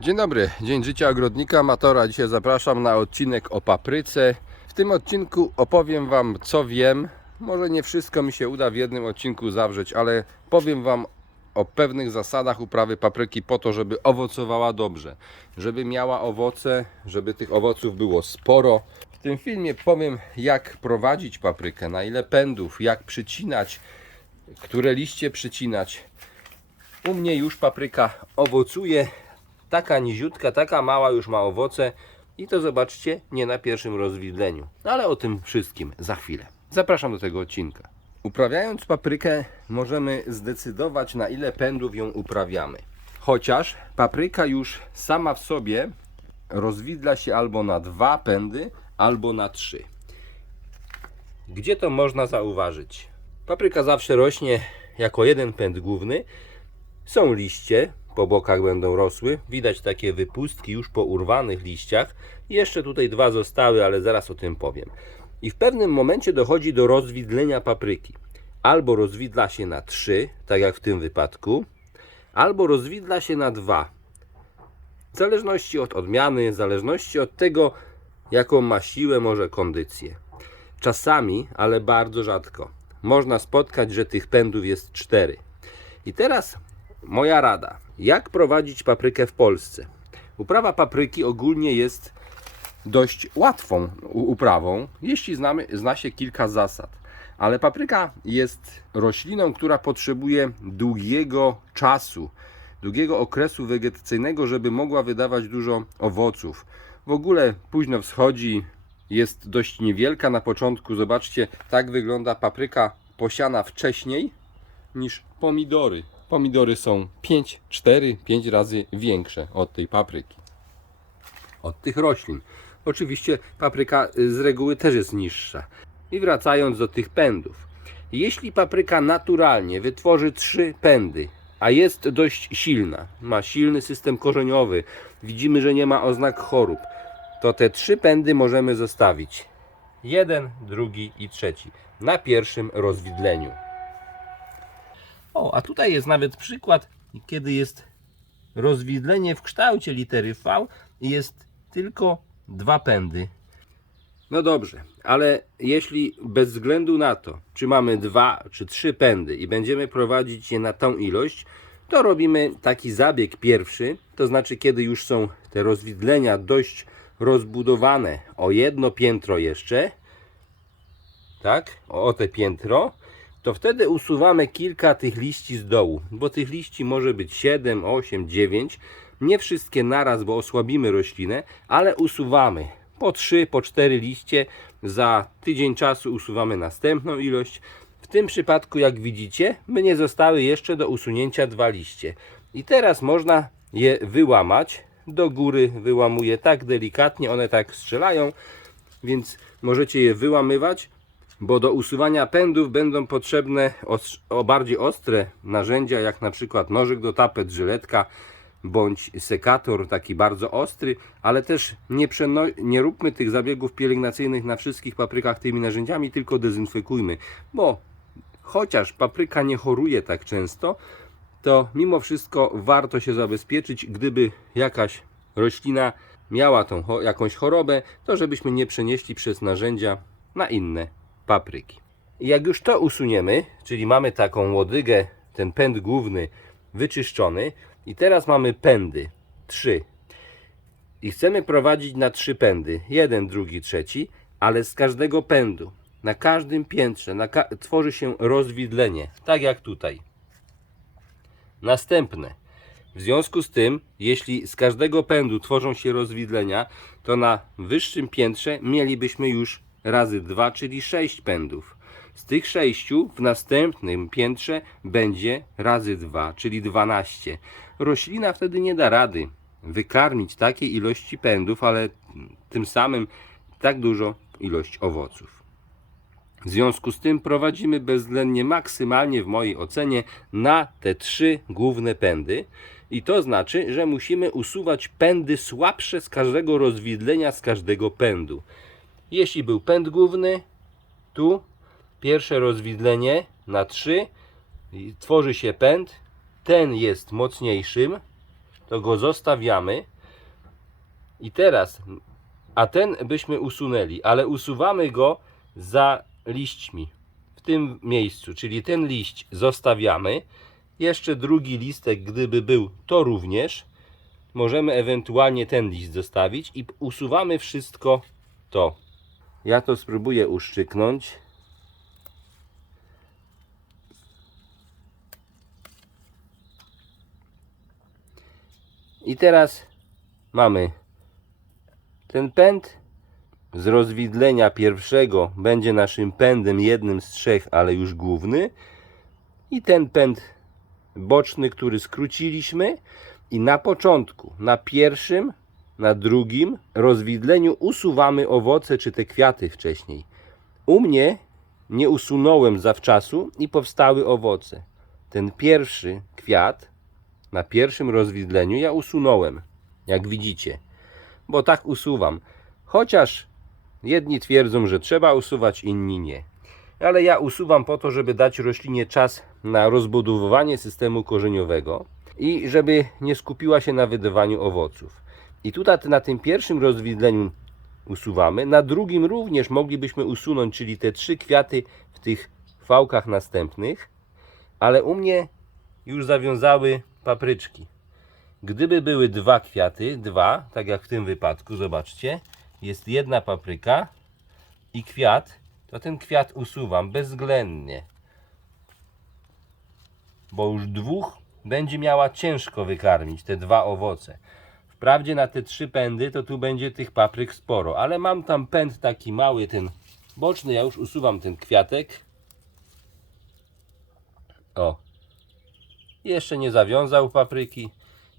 Dzień dobry, dzień życia ogrodnika amatora. Dzisiaj zapraszam na odcinek o papryce. W tym odcinku opowiem Wam co wiem. Może nie wszystko mi się uda w jednym odcinku zawrzeć, ale powiem Wam o pewnych zasadach uprawy papryki po to, żeby owocowała dobrze, żeby miała owoce, żeby tych owoców było sporo. W tym filmie powiem jak prowadzić paprykę, na ile pędów, jak przycinać, które liście przycinać. U mnie już papryka owocuje, taka niziutka, taka mała już ma owoce i to zobaczcie nie na pierwszym rozwidleniu. Ale o tym wszystkim za chwilę. Zapraszam do tego odcinka. Uprawiając paprykę możemy zdecydować na ile pędów ją uprawiamy. Chociaż papryka już sama w sobie rozwidla się albo na dwa pędy, albo na trzy. Gdzie to można zauważyć? Papryka zawsze rośnie jako jeden pęd główny, są liście, po bokach będą rosły. Widać takie wypustki już po urwanych liściach. Jeszcze tutaj dwa zostały, ale zaraz o tym powiem. I w pewnym momencie dochodzi do rozwidlenia papryki. Albo rozwidla się na trzy, tak jak w tym wypadku, albo rozwidla się na dwa. W zależności od odmiany, w zależności od tego, jaką ma siłę, może kondycję. Czasami, ale bardzo rzadko, można spotkać, że tych pędów jest cztery. I teraz moja rada. Jak prowadzić paprykę w Polsce? Uprawa papryki ogólnie jest dość łatwą uprawą, jeśli znamy, zna się kilka zasad. Ale papryka jest rośliną, która potrzebuje długiego czasu, długiego okresu wegetacyjnego, żeby mogła wydawać dużo owoców. W ogóle późno wschodzi, jest dość niewielka na początku. Zobaczcie, tak wygląda papryka posiana wcześniej niż pomidory. Pomidory są 5, 4, 5 razy większe od tej papryki. Od tych roślin. Oczywiście papryka y, z reguły też jest niższa. I wracając do tych pędów. Jeśli papryka naturalnie wytworzy trzy pędy, a jest dość silna, ma silny system korzeniowy, widzimy, że nie ma oznak chorób, to te trzy pędy możemy zostawić. Jeden, drugi i trzeci. Na pierwszym rozwidleniu. O, a tutaj jest nawet przykład, kiedy jest rozwidlenie w kształcie litery V i jest tylko dwa pędy. No dobrze, ale jeśli bez względu na to, czy mamy dwa czy trzy pędy i będziemy prowadzić je na tą ilość, to robimy taki zabieg pierwszy, to znaczy kiedy już są te rozwidlenia dość rozbudowane o jedno piętro jeszcze, tak, o o te piętro, to wtedy usuwamy kilka tych liści z dołu, bo tych liści może być 7, 8, 9. Nie wszystkie naraz, bo osłabimy roślinę, ale usuwamy po 3, po 4 liście. Za tydzień czasu usuwamy następną ilość. W tym przypadku, jak widzicie, mnie zostały jeszcze do usunięcia dwa liście. I teraz można je wyłamać. Do góry wyłamuję tak delikatnie, one tak strzelają, więc możecie je wyłamywać bo do usuwania pędów będą potrzebne o bardziej ostre narzędzia, jak na przykład nożyk do tapet, żyletka bądź sekator taki bardzo ostry, ale też nie, nie róbmy tych zabiegów pielęgnacyjnych na wszystkich paprykach tymi narzędziami, tylko dezynfekujmy, bo chociaż papryka nie choruje tak często, to mimo wszystko warto się zabezpieczyć, gdyby jakaś roślina miała tą jakąś chorobę, to żebyśmy nie przenieśli przez narzędzia na inne papryki. Jak już to usuniemy, czyli mamy taką łodygę, ten pęd główny wyczyszczony i teraz mamy pędy, trzy. I chcemy prowadzić na trzy pędy, jeden, drugi, trzeci, ale z każdego pędu, na każdym piętrze na ka- tworzy się rozwidlenie, tak jak tutaj. Następne. W związku z tym, jeśli z każdego pędu tworzą się rozwidlenia, to na wyższym piętrze mielibyśmy już razy 2, czyli 6 pędów. Z tych 6 w następnym piętrze będzie razy 2, czyli 12. Roślina wtedy nie da rady wykarmić takiej ilości pędów, ale tym samym tak dużo ilość owoców. W związku z tym prowadzimy bezwzględnie maksymalnie w mojej ocenie na te trzy główne pędy. I to znaczy, że musimy usuwać pędy słabsze z każdego rozwidlenia, z każdego pędu. Jeśli był pęd główny, tu pierwsze rozwidlenie na 3 tworzy się pęd. Ten jest mocniejszym, to go zostawiamy. I teraz, a ten byśmy usunęli, ale usuwamy go za liśćmi w tym miejscu, czyli ten liść zostawiamy. Jeszcze drugi listek, gdyby był, to również. Możemy ewentualnie ten liść zostawić i usuwamy wszystko to. Ja to spróbuję uszczyknąć. I teraz mamy ten pęd z rozwidlenia pierwszego będzie naszym pędem jednym z trzech, ale już główny. I ten pęd boczny, który skróciliśmy. I na początku, na pierwszym, na drugim rozwidleniu usuwamy owoce czy te kwiaty wcześniej. U mnie nie usunąłem zawczasu i powstały owoce. Ten pierwszy kwiat na pierwszym rozwidleniu ja usunąłem, jak widzicie, bo tak usuwam. Chociaż jedni twierdzą, że trzeba usuwać, inni nie. Ale ja usuwam po to, żeby dać roślinie czas na rozbudowywanie systemu korzeniowego i żeby nie skupiła się na wydawaniu owoców. I tutaj na tym pierwszym rozwidleniu usuwamy, na drugim również moglibyśmy usunąć, czyli te trzy kwiaty w tych fałkach następnych, ale u mnie już zawiązały papryczki. Gdyby były dwa kwiaty, dwa, tak jak w tym wypadku, zobaczcie, jest jedna papryka i kwiat, to ten kwiat usuwam bezwzględnie. Bo już dwóch będzie miała ciężko wykarmić te dwa owoce. Wprawdzie na te trzy pędy to tu będzie tych papryk sporo, ale mam tam pęd taki mały, ten boczny, ja już usuwam ten kwiatek. O, jeszcze nie zawiązał papryki.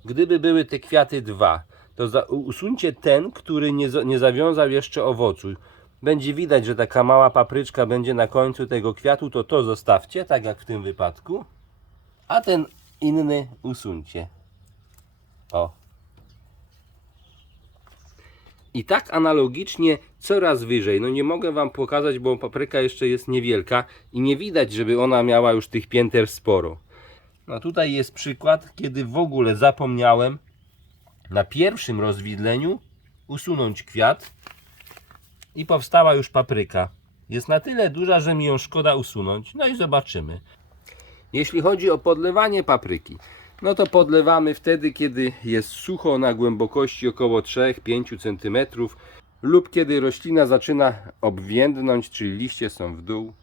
Gdyby były te kwiaty dwa, to za, usuńcie ten, który nie, nie zawiązał jeszcze owocu. Będzie widać, że taka mała papryczka będzie na końcu tego kwiatu, to to zostawcie, tak jak w tym wypadku. A ten inny usuńcie. O. I tak analogicznie coraz wyżej. No nie mogę Wam pokazać, bo papryka jeszcze jest niewielka i nie widać, żeby ona miała już tych pięter sporo. No tutaj jest przykład, kiedy w ogóle zapomniałem na pierwszym rozwidleniu usunąć kwiat i powstała już papryka. Jest na tyle duża, że mi ją szkoda usunąć. No i zobaczymy. Jeśli chodzi o podlewanie papryki, no to podlewamy wtedy, kiedy jest sucho na głębokości około 3-5 cm lub kiedy roślina zaczyna obwiędnąć, czyli liście są w dół.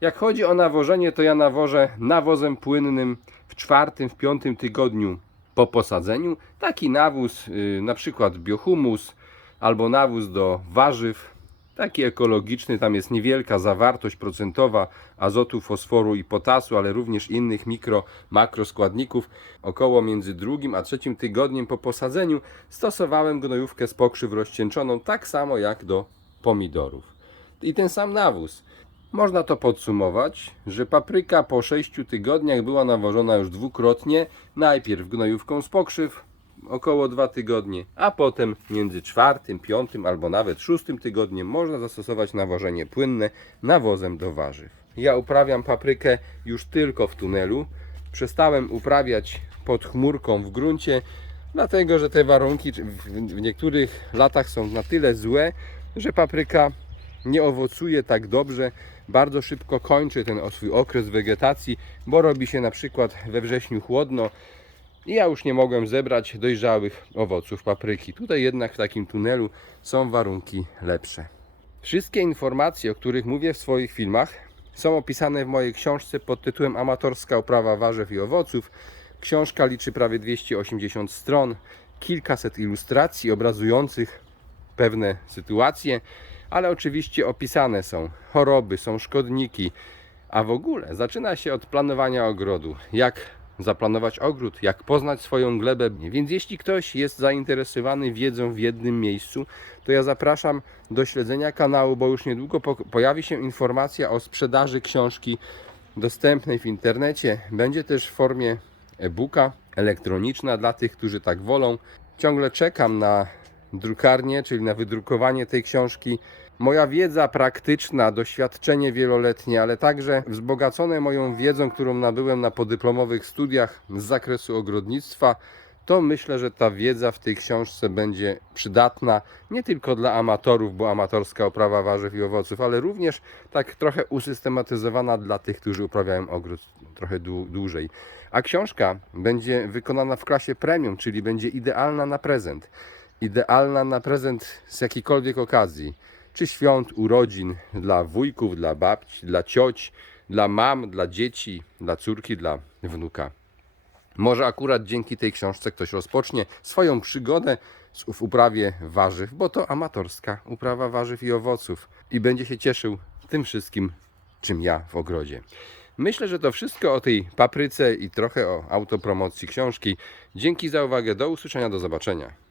Jak chodzi o nawożenie, to ja nawożę nawozem płynnym w czwartym, w piątym tygodniu po posadzeniu. Taki nawóz, yy, na przykład biohumus albo nawóz do warzyw, taki ekologiczny, tam jest niewielka zawartość procentowa azotu, fosforu i potasu, ale również innych mikro, makroskładników. Około między drugim a trzecim tygodniem po posadzeniu stosowałem gnojówkę z pokrzyw rozcieńczoną, tak samo jak do pomidorów. I ten sam nawóz. Można to podsumować, że papryka po 6 tygodniach była nawożona już dwukrotnie, najpierw gnojówką z pokrzyw, około 2 tygodnie, a potem między czwartym, piątym albo nawet szóstym tygodniem można zastosować nawożenie płynne nawozem do warzyw. Ja uprawiam paprykę już tylko w tunelu. Przestałem uprawiać pod chmurką w gruncie, dlatego że te warunki w niektórych latach są na tyle złe, że papryka nie owocuje tak dobrze, bardzo szybko kończy ten swój okres wegetacji, bo robi się na przykład we wrześniu chłodno, i ja już nie mogłem zebrać dojrzałych owoców papryki. Tutaj jednak w takim tunelu są warunki lepsze. Wszystkie informacje, o których mówię w swoich filmach, są opisane w mojej książce pod tytułem Amatorska uprawa warzyw i owoców. Książka liczy prawie 280 stron, kilkaset ilustracji obrazujących pewne sytuacje, ale oczywiście opisane są choroby, są szkodniki, a w ogóle zaczyna się od planowania ogrodu. Jak zaplanować ogród, jak poznać swoją glebę. Więc jeśli ktoś jest zainteresowany wiedzą w jednym miejscu, to ja zapraszam do śledzenia kanału, bo już niedługo po pojawi się informacja o sprzedaży książki dostępnej w internecie. Będzie też w formie e-booka elektroniczna dla tych, którzy tak wolą. Ciągle czekam na drukarnię, czyli na wydrukowanie tej książki. Moja wiedza praktyczna, doświadczenie wieloletnie, ale także wzbogacone moją wiedzą, którą nabyłem na podyplomowych studiach z zakresu ogrodnictwa, to myślę, że ta wiedza w tej książce będzie przydatna nie tylko dla amatorów, bo amatorska oprawa warzyw i owoców, ale również tak trochę usystematyzowana dla tych, którzy uprawiają ogród trochę dłu- dłużej. A książka będzie wykonana w klasie premium, czyli będzie idealna na prezent. Idealna na prezent z jakiejkolwiek okazji. Czy świąt, urodzin, dla wujków, dla babci, dla cioć, dla mam, dla dzieci, dla córki, dla wnuka. Może akurat dzięki tej książce ktoś rozpocznie swoją przygodę w uprawie warzyw, bo to amatorska uprawa warzyw i owoców i będzie się cieszył tym wszystkim, czym ja w ogrodzie. Myślę, że to wszystko o tej papryce i trochę o autopromocji książki. Dzięki za uwagę, do usłyszenia, do zobaczenia.